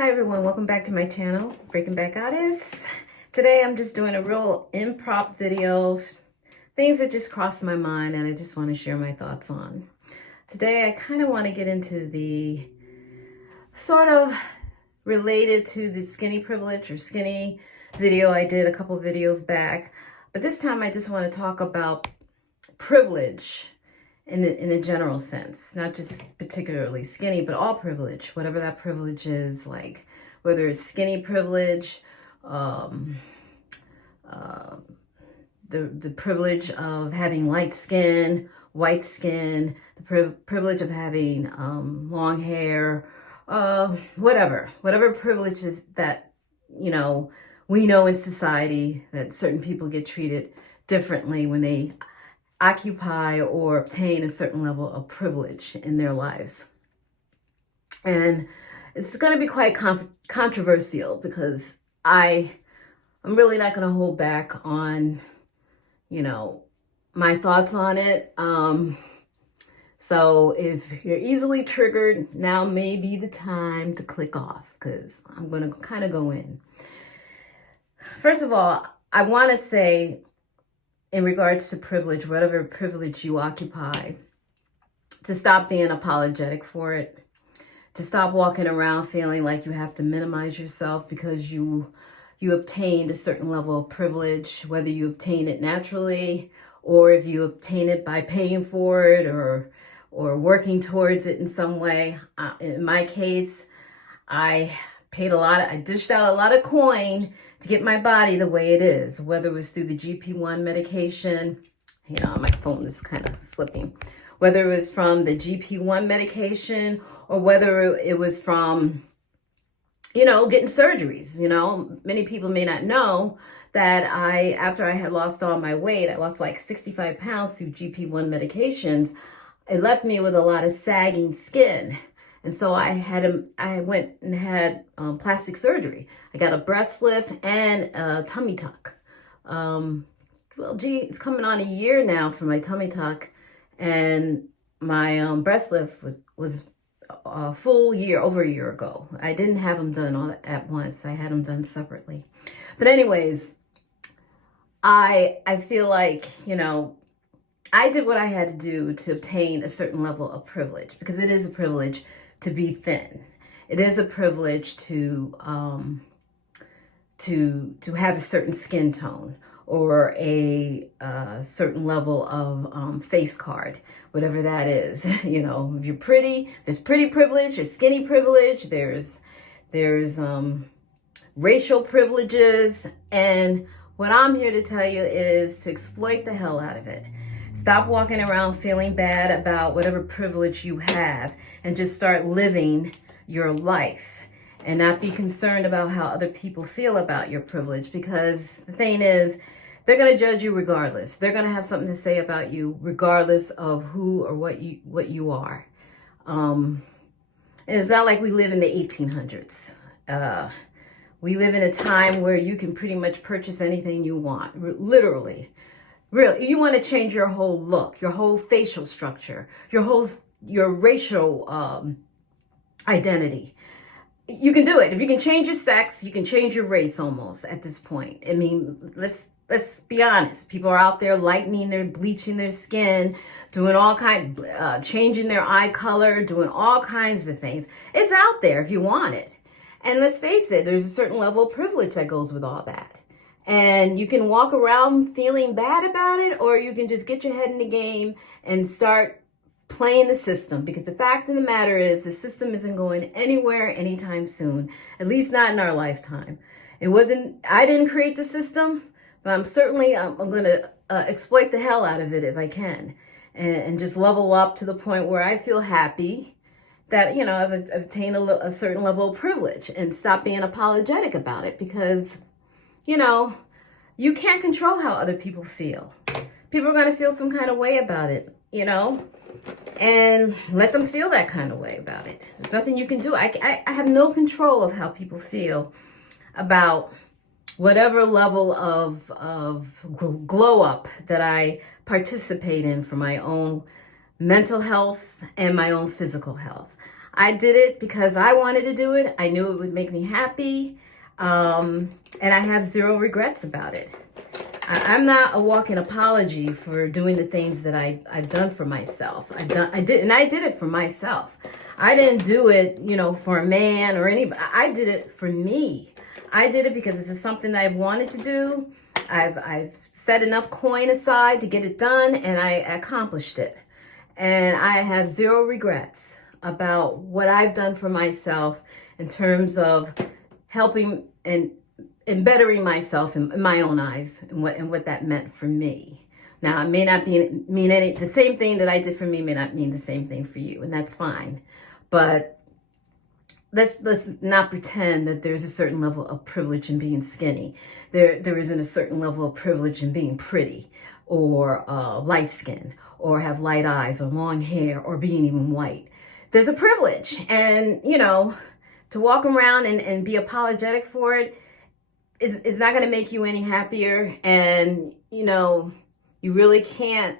Hi everyone, welcome back to my channel, Breaking Bad Goddess. Today I'm just doing a real improv video, things that just crossed my mind and I just want to share my thoughts on. Today I kind of want to get into the sort of related to the skinny privilege or skinny video I did a couple videos back. But this time I just want to talk about privilege in a general sense, not just particularly skinny, but all privilege, whatever that privilege is, like whether it's skinny privilege, the privilege of having light skin, white skin, the privilege of having long hair, whatever privileges that, we know in society that certain people get treated differently when they occupy or obtain a certain level of privilege in their lives. And it's going to be quite controversial because I'm really not going to hold back on, my thoughts on it. So if you're easily triggered, now may be the time to click off because I'm going to kind of go in. First of all, I want to say, in regards to privilege, whatever privilege you occupy, to stop being apologetic for it, to stop walking around feeling like you have to minimize yourself because you obtained a certain level of privilege, whether you obtain it naturally or if you obtain it by paying for it or working towards it in some way. In my case, I dished out a lot of coin to get my body the way it is, whether it was through the GP1 medication, my phone is kind of slipping, whether it was from the GP1 medication or whether it was from, getting surgeries. Many people may not know that after I had lost all my weight, I lost like 65 pounds through GP1 medications. It left me with a lot of sagging skin. And so I went and had plastic surgery. I got a breast lift and a tummy tuck. It's coming on a year now for my tummy tuck, and my breast lift was a full year, over a year ago. I didn't have them done all at once. I had them done separately. But anyways, I feel like, I did what I had to do to obtain a certain level of privilege, because it is a privilege to be thin. It is a privilege to have a certain skin tone or a certain level of face card, whatever that is. If you're pretty, there's pretty privilege, there's skinny privilege, there's racial privileges, and what I'm here to tell you is to exploit the hell out of it. Stop walking around feeling bad about whatever privilege you have and just start living your life and not be concerned about how other people feel about your privilege, because the thing is, they're going to judge you regardless. They're going to have something to say about you regardless of who or what you are. And it's not like we live in the 1800s. We live in a time where you can pretty much purchase anything you want, literally. Really, you want to change your whole look, your whole facial structure, your racial identity. You can do it. If you can change your sex, you can change your race almost at this point. I mean, let's be honest. People are out there bleaching their skin, doing all changing their eye color, doing all kinds of things. It's out there if you want it. And let's face it, there's a certain level of privilege that goes with all that. And you can walk around feeling bad about it, or you can just get your head in the game and start playing the system. Because the fact of the matter is, the system isn't going anywhere anytime soon, at least not in our lifetime. I didn't create the system, but I'm going to exploit the hell out of it if I can, and just level up to the point where I feel happy that, I've obtained a certain level of privilege, and stop being apologetic about it, because you can't control how other people feel. People are going to feel some kind of way about it, and let them feel that kind of way about it. There's nothing you can do. I have no control of how people feel about whatever level of glow up that I participate in for my own mental health and my own physical health. I did it because I wanted to do it. I knew it would make me happy. And I have zero regrets about it. I'm not a walking apology for doing the things that I've done for myself. I did it for myself. I didn't do it, for a man or anybody. I did it for me. I did it because this is something that I've wanted to do. I've set enough coin aside to get it done, and I accomplished it. And I have zero regrets about what I've done for myself in terms of helping and bettering myself in my own eyes, and what that meant for me. Now, it may not mean any, the same thing that I did for me may not mean the same thing for you, and that's fine. But let's not pretend that there's a certain level of privilege in being skinny. There isn't a certain level of privilege in being pretty, or light skin, or have light eyes, or long hair, or being even white. There's a privilege, and to walk around and be apologetic for it is not going to make you any happier. And you really can't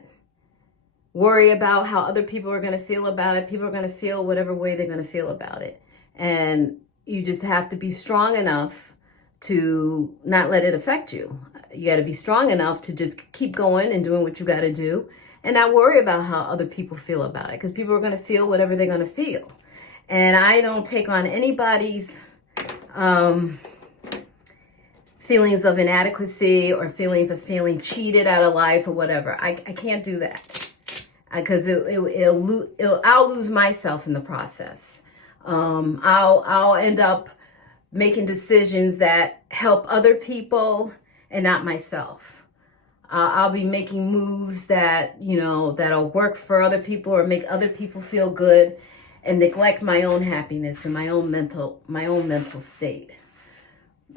worry about how other people are going to feel about it. People are going to feel whatever way they're going to feel about it. And you just have to be strong enough to not let it affect you. You got to be strong enough to just keep going and doing what you got to do, and not worry about how other people feel about it, because people are going to feel whatever they're going to feel. And I don't take on anybody's feelings of inadequacy or feelings of feeling cheated out of life or whatever. I can't do that, because I'll lose myself in the process. I'll end up making decisions that help other people and not myself. I'll be making moves that that'll work for other people or make other people feel good, and neglect my own happiness and my own mental state.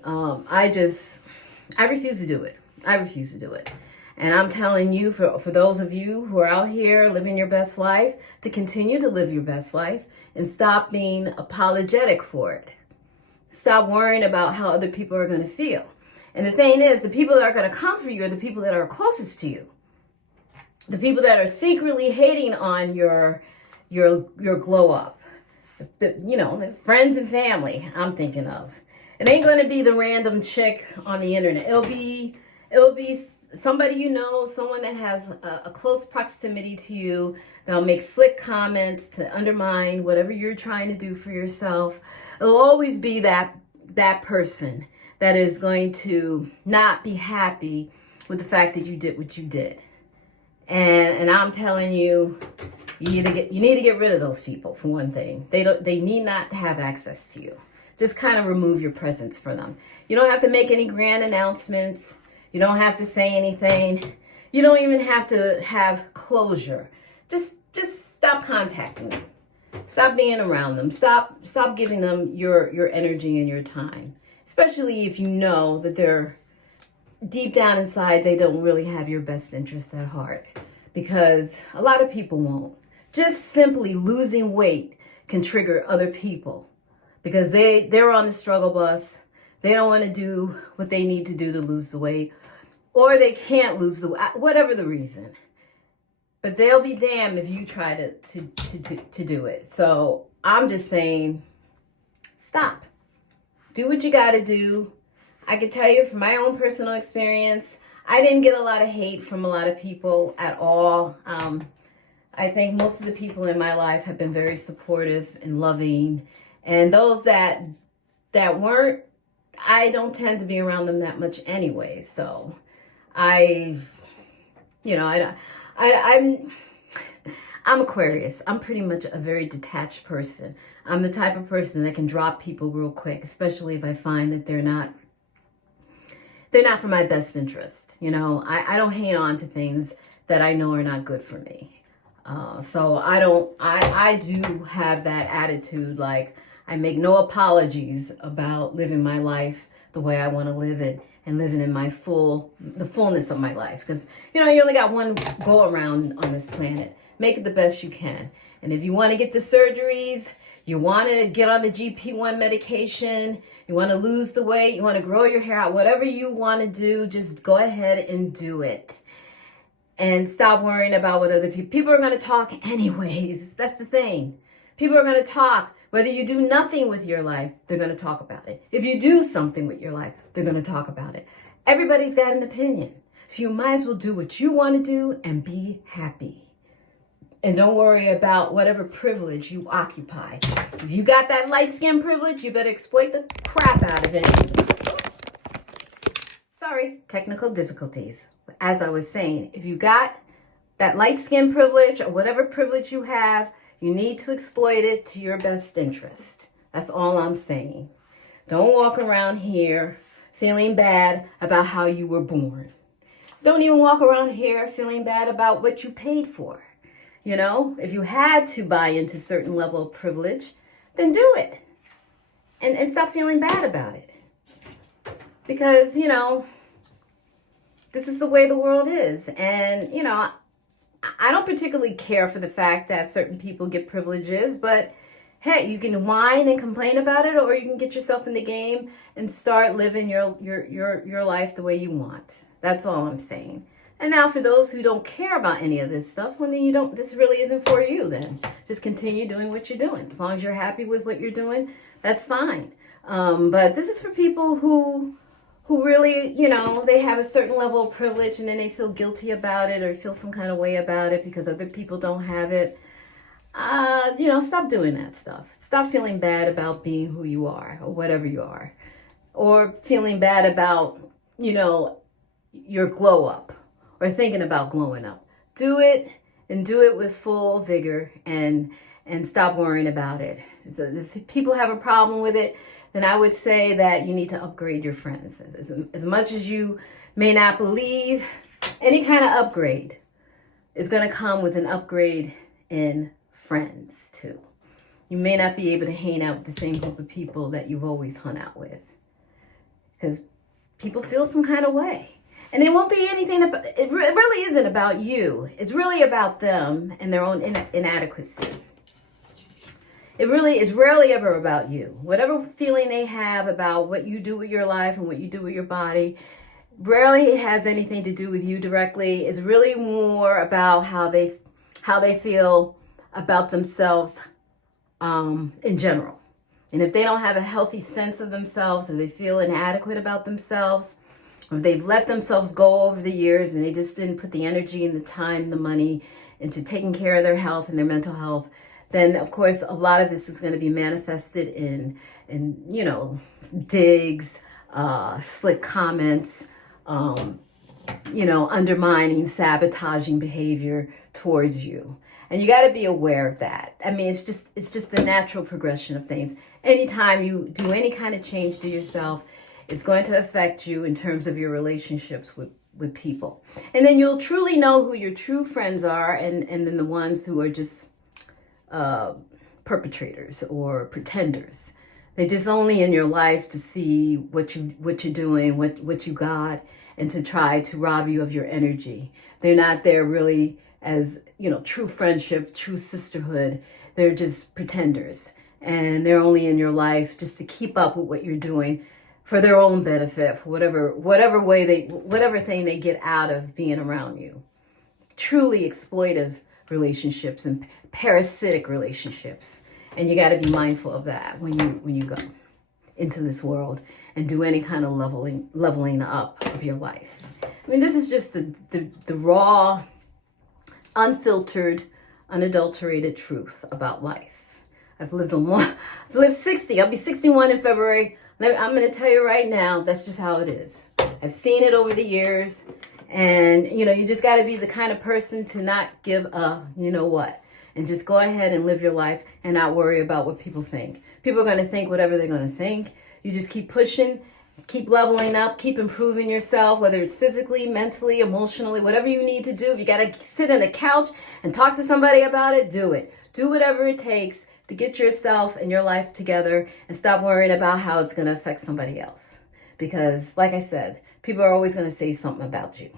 I refuse to do it. I refuse to do it. And I'm telling you, for those of you who are out here living your best life, to continue to live your best life and stop being apologetic for it. Stop worrying about how other people are going to feel. And the thing is, the people that are going to come for you are the people that are closest to you. The people that are secretly hating on your glow up. The friends and family I'm thinking of. It ain't going to be the random chick on the internet. It'll be somebody someone that has a close proximity to you. They'll make slick comments to undermine whatever you're trying to do for yourself. It'll always be that person that is going to not be happy with the fact that you did what you did. And I'm telling you, you need to get rid of those people, for one thing. They need not have access to you. Just kind of remove your presence for them. You don't have to make any grand announcements. You don't have to say anything. You don't even have to have closure. Just stop contacting them. Stop being around them. Stop giving them your energy and your time. Especially if you know that they're deep down inside, they don't really have your best interest at heart. Because a lot of people won't. Just simply losing weight can trigger other people. Because they're on the struggle bus. They don't want to do what they need to do to lose the weight. Or they can't lose the weight, whatever the reason. But they'll be damned if you try to do it. So I'm just saying, stop. Do what you got to do. I can tell you from my own personal experience, I didn't get a lot of hate from a lot of people at all. I think most of the people in my life have been very supportive and loving. And those that weren't, I don't tend to be around them that much anyway. So I'm Aquarius. I'm pretty much a very detached person. I'm the type of person that can drop people real quick, especially if I find that they're not for my best interest. I don't hang on to things that I know are not good for me. So I do have that attitude. Like, I make no apologies about living my life the way I want to live it and living in the fullness of my life. Because, you only got one go around on this planet. Make it the best you can. And if you want to get the surgeries, you want to get on the GP1 medication, you want to lose the weight, you want to grow your hair out, whatever you want to do, just go ahead and do it. And stop worrying about what other people are going to talk anyways. That's the thing. People are going to talk. Whether you do nothing with your life, they're going to talk about it. If you do something with your life, they're going to talk about it. Everybody's got an opinion. So you might as well do what you want to do and be happy. And don't worry about whatever privilege you occupy. If you got that light skin privilege, you better exploit the crap out of it. Sorry, technical difficulties. As I was saying, if you got that light skin privilege or whatever privilege you have, you need to exploit it to your best interest. That's all I'm saying. Don't walk around here feeling bad about how you were born. Don't even walk around here feeling bad about what you paid for. You know, if you had to buy into a certain level of privilege, then do it. And stop feeling bad about it. Because, you know, this is the way the world is. And, you know, I don't particularly care for the fact that certain people get privileges, but hey, you can whine and complain about it, or you can get yourself in the game and start living your life the way you want. That's all I'm saying. And now for those who don't care about any of this stuff, well, then this really isn't for you then. Just continue doing what you're doing. As long as you're happy with what you're doing, that's fine. But this is for people who really, you know, they have a certain level of privilege and then they feel guilty about it or feel some kind of way about it because other people don't have it. You know, stop doing that stuff. Stop feeling bad about being who you are or whatever you are. Or feeling bad about, you know, your glow up or thinking about glowing up. Do it and do it with full vigor and stop worrying about it. So if people have a problem with it, then I would say that you need to upgrade your friends. As much as you may not believe, any kind of upgrade is going to come with an upgrade in friends too. You may not be able to hang out with the same group of people that you've always hung out with because people feel some kind of way. And it won't be anything about, it really isn't about you. It's really about them and their own inadequacy. It really is rarely ever about you. Whatever feeling they have about what you do with your life and what you do with your body, rarely has anything to do with you directly. It's really more about how they feel about themselves in general. And if they don't have a healthy sense of themselves, or they feel inadequate about themselves, or if they've let themselves go over the years and they just didn't put the energy and the time, the money into taking care of their health and their mental health, then of course a lot of this is going to be manifested in you know, digs, slick comments, you know, undermining, sabotaging behavior towards you. And you got to be aware of that. I mean, it's just the natural progression of things. Anytime you do any kind of change to yourself, it's going to affect you in terms of your relationships with people. And then you'll truly know who your true friends are and then the ones who are just perpetrators or pretenders. They're just only in your life to see what you're doing, what you got, and to try to rob you of your energy. They're not there really as, you know, true friendship, true sisterhood. They're just pretenders, and they're only in your life just to keep up with what you're doing for their own benefit, for whatever thing they get out of being around you. Truly exploitive relationships and parasitic relationships. And you got to be mindful of that when you go into this world and do any kind of leveling up of your life. I mean, this is just the raw, unfiltered, unadulterated truth about life. I've lived 60. I'll be 61 in February. I'm going to tell you right now, that's just how it is. I've seen it over the years. And, you know, you just got to be the kind of person to not give a, you know what, and just go ahead and live your life and not worry about what people think. People are going to think whatever they're going to think. You just keep pushing, keep leveling up, keep improving yourself, whether it's physically, mentally, emotionally, whatever you need to do. If you got to sit on a couch and talk to somebody about it, do it. Do whatever it takes to get yourself and your life together and stop worrying about how it's going to affect somebody else. Because, like I said, people are always going to say something about you,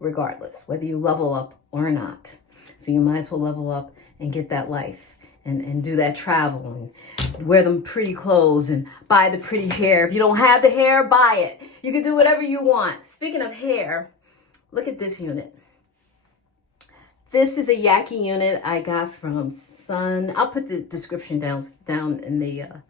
regardless, whether you level up or not. So you might as well level up and get that life and do that travel and wear them pretty clothes and buy the pretty hair. If you don't have the hair, buy it. You can do whatever you want. Speaking of hair, look at this unit. This is a Yaki unit I got from son. I'll put the description down in the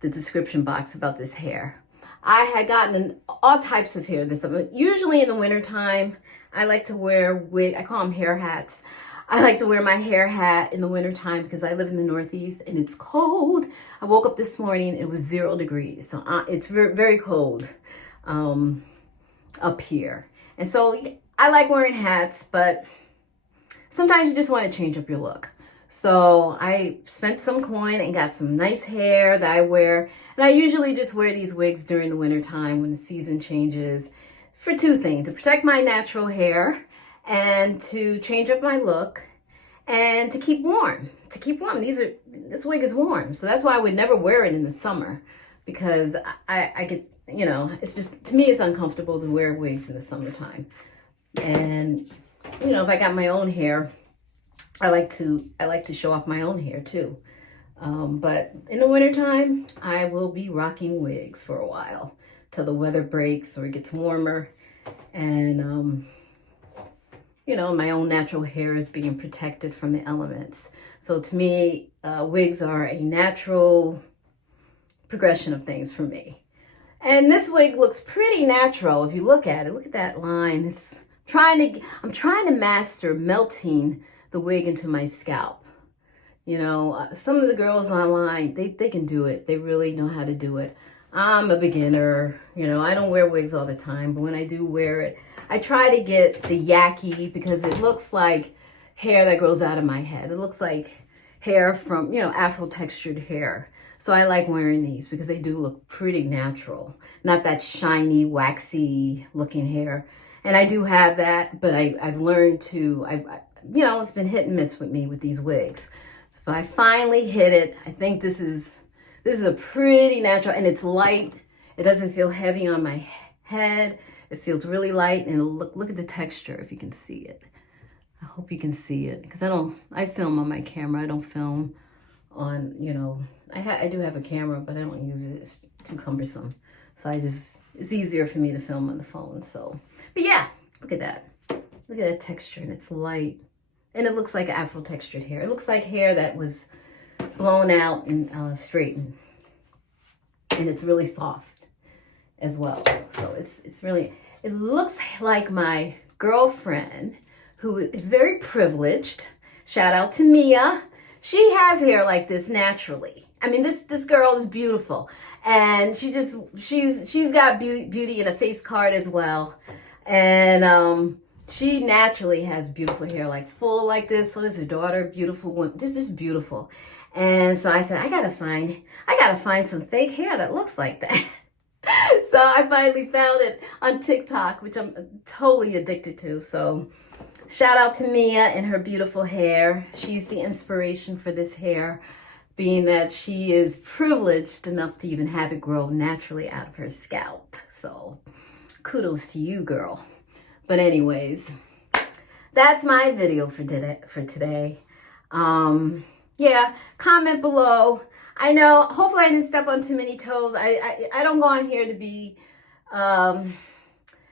description box about this hair. I had gotten all types of hair this summer. Usually in the wintertime, I like to wear I call them hair hats. I like to wear my hair hat in the wintertime because I live in the Northeast and it's cold. I woke up this morning, it was 0 degrees. So it's very, very cold up here. And so I like wearing hats, but sometimes you just want to change up your look. So I spent some coin and got some nice hair that I wear. And I usually just wear these wigs during the winter time when the season changes for 2 things: to protect my natural hair and to change up my look and to keep warm. This wig is warm. So that's why I would never wear it in the summer, because I get, it's just, to me, it's uncomfortable to wear wigs in the summertime. And, if I got my own hair, I like to show off my own hair too. But in the wintertime, I will be rocking wigs for a while till the weather breaks or it gets warmer. And, my own natural hair is being protected from the elements. So to me, wigs are a natural progression of things for me. And this wig looks pretty natural if you look at it. Look at that line. I'm trying to master melting the wig into my scalp. Some of the girls online, they can do it. They really know how to do it. I'm a beginner. I don't wear wigs all the time, but when I do wear it, I try to get the yaki, because it looks like hair that grows out of my head. It looks like hair from, Afro textured hair. So I like wearing these because they do look pretty natural. Not that shiny, waxy looking hair. And I do have that, but I've learned to, it's been hit and miss with me with these wigs. But I finally hit it. I think this is a pretty natural, and it's light. It doesn't feel heavy on my head. It feels really light, and look at the texture if you can see it. I hope you can see it, because I film on my camera. I don't film on, I do have a camera, but I don't use it. It's too cumbersome. So it's easier for me to film on the phone. So, but yeah, look at that. Look at that texture, and it's light. And it looks like Afro textured hair. It looks like hair that was blown out and straightened. And it's really soft as well. So it looks like my girlfriend, who is very privileged. Shout out to Mia. She has hair like this naturally. I mean, this girl is beautiful. And she's got beauty in a face card as well. And she naturally has beautiful hair, like full like this. So does her daughter, beautiful woman. This is beautiful. And so I said, I gotta find some fake hair that looks like that. So I finally found it on TikTok, which I'm totally addicted to. So shout out to Mia and her beautiful hair. She's the inspiration for this hair, being that she is privileged enough to even have it grow naturally out of her scalp. So kudos to you, girl. But anyways, that's my video for today. Yeah, comment below. I know, hopefully I didn't step on too many toes. I don't go on here to be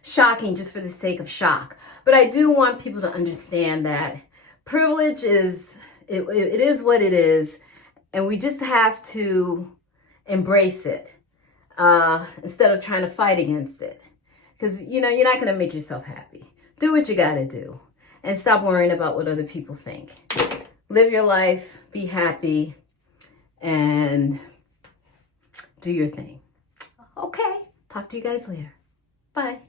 shocking just for the sake of shock. But I do want people to understand that privilege is, it is what it is. And we just have to embrace it instead of trying to fight against it. Because, you're not going to make yourself happy. Do what you got to do. And stop worrying about what other people think. Live your life, be happy, and do your thing. Okay, talk to you guys later. Bye.